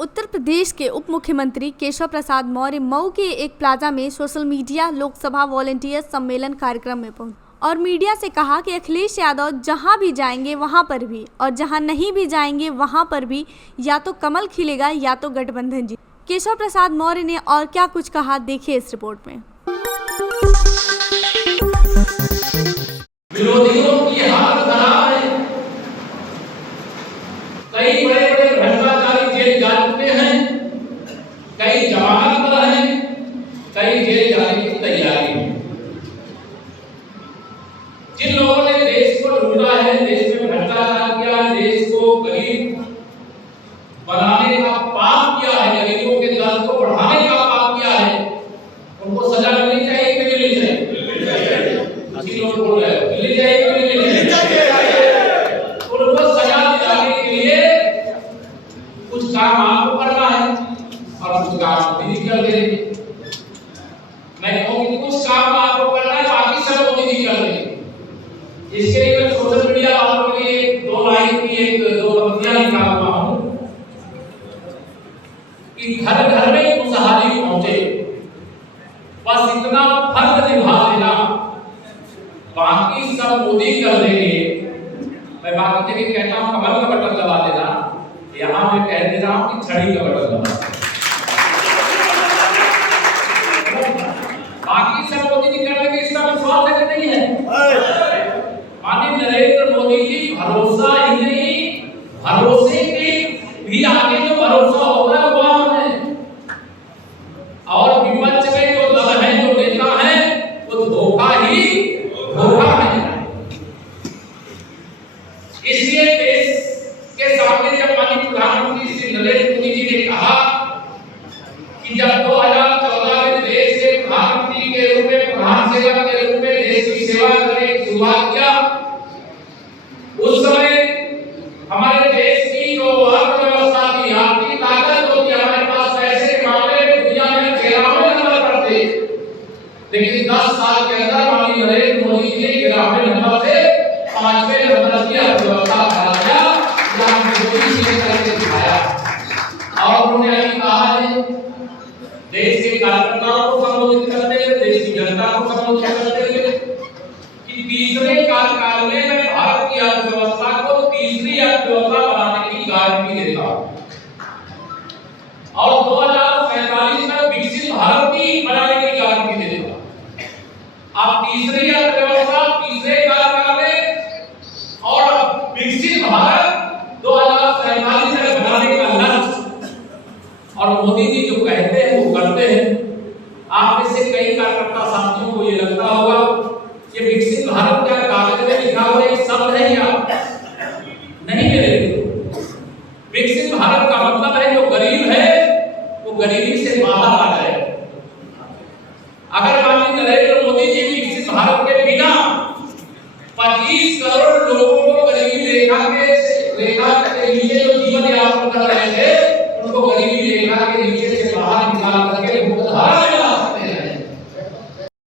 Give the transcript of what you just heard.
उत्तर प्रदेश के उप मुख्यमंत्री केशव प्रसाद मौर्य मऊ के एक प्लाजा में सोशल मीडिया लोकसभा वॉलंटियर सम्मेलन कार्यक्रम में पहुंचे और मीडिया से कहा कि अखिलेश यादव जहां भी जाएंगे वहां पर भी और जहां नहीं भी जाएंगे वहां पर भी या तो कमल खिलेगा या तो गठबंधन जी। केशव प्रसाद मौर्य ने और क्या कुछ कहा, देखिए इस रिपोर्ट में। विरोधियों की हालत खराब है। कई बड़े-बड़े भ्रष्टाचारी जेल जा चुके हैं, कई जमानत पर हैं, कई जेल जाने की तैयारी में। जिन लोगों ने देश को लूटा है, देश में भ्रष्टाचार किया है, देश को गरीब बनाने का पाप किया है, गरीबों के दर्द को बढ़ाने का पाप किया है, उनको सजा मिलनी चाहिए कि नहीं मिलनी चाहिए? अच्छी लोग बोल रहे हैं, मिलनी चाहिए कि नहीं मिलनी चाहिए? उनको सजा दिलाने के लिए कुछ काम आपको करना है और कुछ काम मोदी जी कर देंगे। मैं कहूँगी कुछ काम आपको करना है, बाकी सब मोदी जी कर देंगे। इसके लिए मैं सोशल मीडिया वालों के लिए दो लाइन की दो पंक्तियां लिखा हुआ हूँ कि घर घर में खुशहाली पहुंचे, बस इतना फर्ज निभा देना, बाकी सब मोदी कर देंगे। मैं बाकी जगह कहता हूँ कमल का बटन दबा देना, यहाँ मैं कह दे रहा हूँ कि छड़ी का बटन दबा। बाकी सब मोदी जी कर देंगे, इसका विश्वास है कि नहीं है? माननीय नरेंद्र मोदी जी भरोसा ही नहीं, भरोसे के भी आगे जो भरोसा होता है वो है, और विपक्ष के जो दल है, जो नेता है, वो धोखा ही धोखा है। इसलिए देश के सामने जब माननीय प्रधानमंत्री श्री नरेंद्र मोदी जी ने कहा कि जब 2014 में देश के प्रधानमंत्री के रूप में, प्रधान सेवक के रूप में देश की सेवा करने की शुरुआत किया, उस समय हमारे देश की जो अर्थव्यवस्था की आर्थिक ताकत होती, हमारे पास पैसे के मामले में दुनिया में 13वें नंबर पर थे, लेकिन 10 साल के अंदर माननीय नरेंद्र मोदी जी ने 13वें नंबर से 5वें नंबर की अर्थव्यवस्था बना दिया। मोदी जी ने करके दिखाया और उन्होंने अभी कहा है, देश के कार्यकर्ताओं को संबोधित करते हुए, देश की जनता को संबोधित करते हुए कि तीसरे कार्यकाल में मैं भारत की अर्थव्यवस्था को तीसरी अर्थव्यवस्था बनाने की गारंटी देता हूं और 2047 में विकसित भारत की बनाने की गारंटी देता हूं। अब तीसरी अर्थव्यवस्था तीसरे कार्यकाल में और विकसित भारत 2047 में बनाने का लक्ष्य, और मोदी जी जो कहते हैं वो करते हैं। आप में से कई कार्यकर्ता साथियों को ये लगता होगा कि विकसित भारत का कागज में लिखा हुआ एक शब्द है या नहीं? मेरे विकसित भारत का मतलब है जो गरीब है वो गरीबी से बाहर आ जाए। अगर माननीय नरेंद्र मोदी जी विकसित भारत के बिना 25 करोड़ लोगों को गरीबी रेखा के नीचे जो जीवन यापन कर रहे थे, उनको गरीबी रेखा के नीचे से बाहर निकाल करके मुक्त